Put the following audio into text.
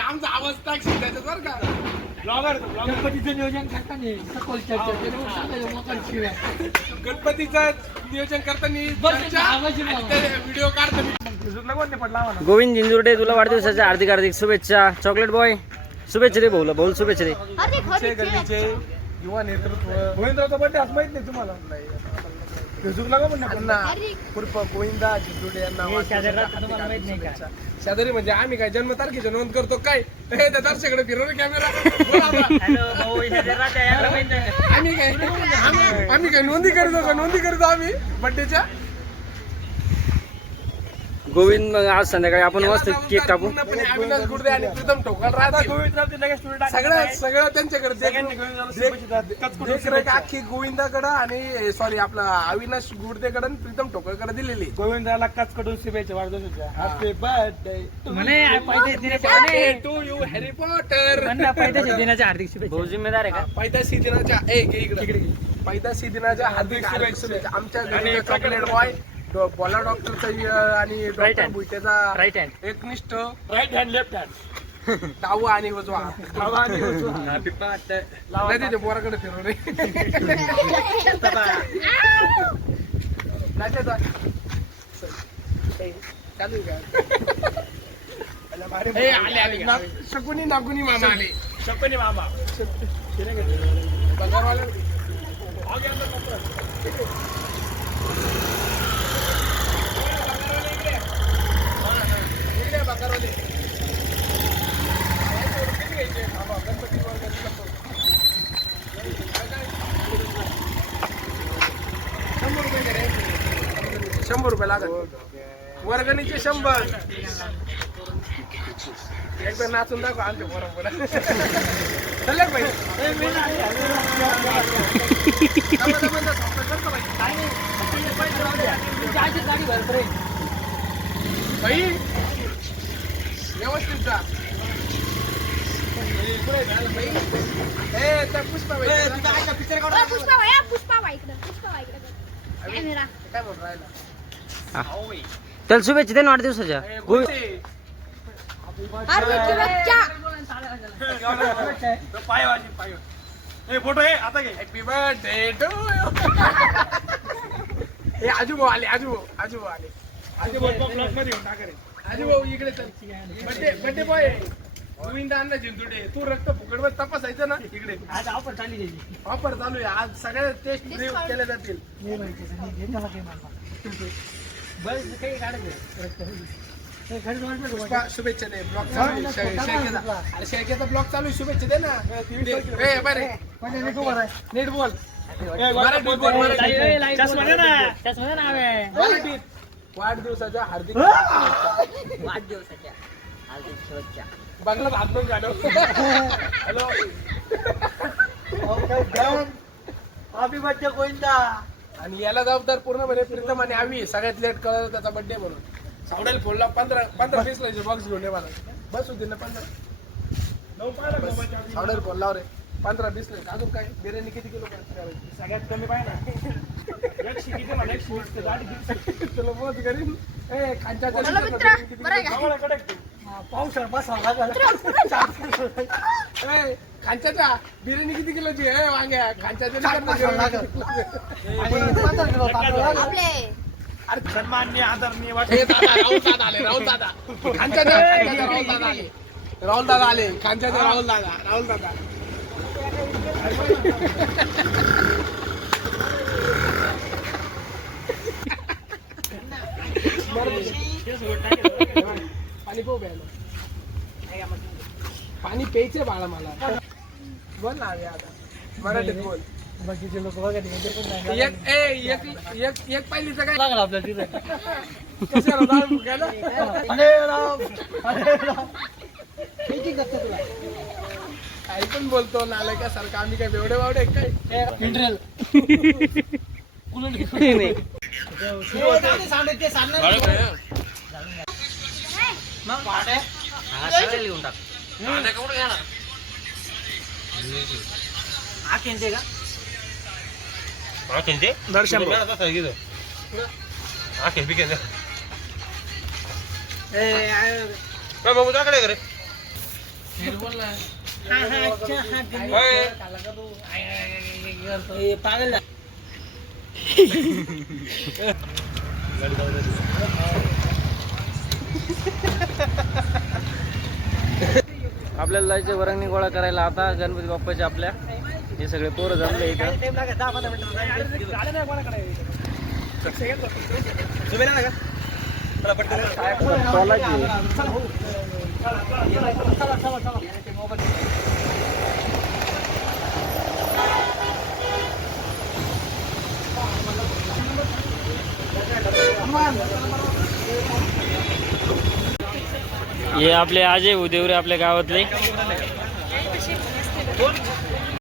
आमचा आवाज शिकायचं बरं का? गणपतीचं नियोजन करताना. गणपतीचं नियोजन करताना व्हिडिओ काढताना. गोविंद जिंजुर्डे तुला वाढदिवसाच्या हार्दिक हार्दिक शुभेच्छा. चॉकलेट बॉय शुभेच्छा रे भाऊला भाऊ शुभेच्छा रे हार्दिक हार्दिक गल्लीचे युवा नेतृत्व. गोविंदरावचा आज माहीत नाही तुम्हाला. म्हणणं उर्फ गोविंदा यांना हे शेजारी राहतात तुम्हाला माहीत नाही का? शुभेच्छा. शेजारी म्हणजे आम्ही काय जन्म तारखेची नोंद करतो काय? हे त्या दर्शकडे फिरवलं कॅमेरा आम्ही काय आम्ही- आम्ही काय नोंदी करतो का नोंदी करतो आम्ही बर्थडेच्या गोविंद मग आज संध्याकाळी आपण मस्त केक कापू. पूर्णपणे अविनाश गुडदे आणि प्रीतम ठोकळ राहतात सगळं सगळं त्यांच्याकडे देख- देखरेख अख्खी गोविंदाकडे आणि सॉरी आपला अविनाश गुडदेकडे आणि प्रीतम ठोकळकडे दिलेली. गोविंदाला कच कडून शुभेच्छा वाढदिवसाच्या. Happy birthday to you Harry Potter पैसे दिनाच्या हार्दिक शुभेच्छा. जिम्मेदार आहे का? पैदाशी दिनाच्या एक इकडे पैदाशी दिनाच्या हार्दिक हार्दिक शुभेच्छा. आमच्या घरी चॉकलेट बॉय. बोला डॉक्टरचा आणि डॉक्टर hand. भुईटेचा राईट हँड एकनिष्ठ राईट हँड लेफ्ट हँड डावा आणि उजवा. तिथे फिरवले. नाही त्याचा चालू आहे का? ए, आले आले ना- शकुनी नागुनी मामा आले. शपनी मामा. पगारवाले गणपती शंभर रुपये शंभर रुपये लागत वर्गणीचे शंभर. एकदा नाचून दाखव आमच्या बरोबर चल पाहिजे गाडी भरपूर आहे. बाई व्यवस्थित जा. पुष्पा बाई, अ, पुष्पा बाई इकडं, पुष्पा बाई इकडं. कॅमेरा. काय बोल राहिला? त्याला शुभेच्छा दे ना वाढदिवसाच्या. बोलते. हार्दिक शुभेच्छा. फोटो आहे आता घे. हॅपी बर्थडे टू यू हे आजूभाऊ आले आजूभाऊ आजूभाऊ आले. आजूभाऊ इकडे चल birthday birthday boy Govinda Anna Jintude तू रक्त फुकटवर तपासायचं ना इकडे आज ऑफर चालली त्याची ऑफर चालू आहे आज सगळ्या टेस्ट. केल्या जातील हे आहे, हे. बस काही काढायचं हे शुभेच्छा दे ब्लॉग चालू आहे. अरे ब्लॉग चालू आहे, शुभेच्छा दे ना बरे. नीट बोल ए, मराठीत लाईव्ह, बोल. ए, लाईव्ह बोल. चष्मा दे ना. चष्मा दे ना, आवे. मराठीत वाढदिवसाच्या हार्दिक बंगला हात पण काढव हॅलो birthday, गोविंदा आणि याला जबाबदार पूर्णपणे प्रीतम आणि आम्ही सगळ्यात लेट कळलं त्याचा बर्थडे म्हणून. सावडेल फोनला पंधरा पंधरा वीस लायचे बॉक्स घेऊन ये मला. बस होते ना पंधरा. सावडेल फोन लाव रे. पंधरा वीस लायचे अजून काय? बिर्याणी किती किलो करायची? सगळ्यात कमी पाहिजे तुला बोध करीन. ए. हा, पावसाळा लागला. ए, खांच्याच्या बिर्याणी किती किलोची आहे? वांग्या. खांच्याच्या अरे सन्माननीय आदरणीय हे दादा राहुल दादा आले राहुल दादा. खांच्याच्या राहुल दादा आले राहुल दादा आले. खांच्याच्या राहुल दादा राहुल दादा. पाणी पाहू प्यायला पाणी प्यायचे बाळा मला. बोल ना आता. मराठीत बोल. बाकीचे लोक नाही. एक ए एक एक एक पाहिलीचं काय? लागला आपल्या तिथे. अरे राम अरे राम. तुला? काही पण बोलतो नालायकासारखं. आम्ही काय बेवडे बावडे काय? हा, सगळं लिहून टाक हा केंते का दर्शन बाबू तुझ्याकडे करे. हा, हा, अच्छा, हा, ते- ए, पागल. आपल्याला जायचे वरंगणी गोळा करायला आता गणपती बाप्पाच्या आपल्या. हे सगळे पोरं जमले इथं. हे आपले आजे उदेवरे आपल्या गावातले.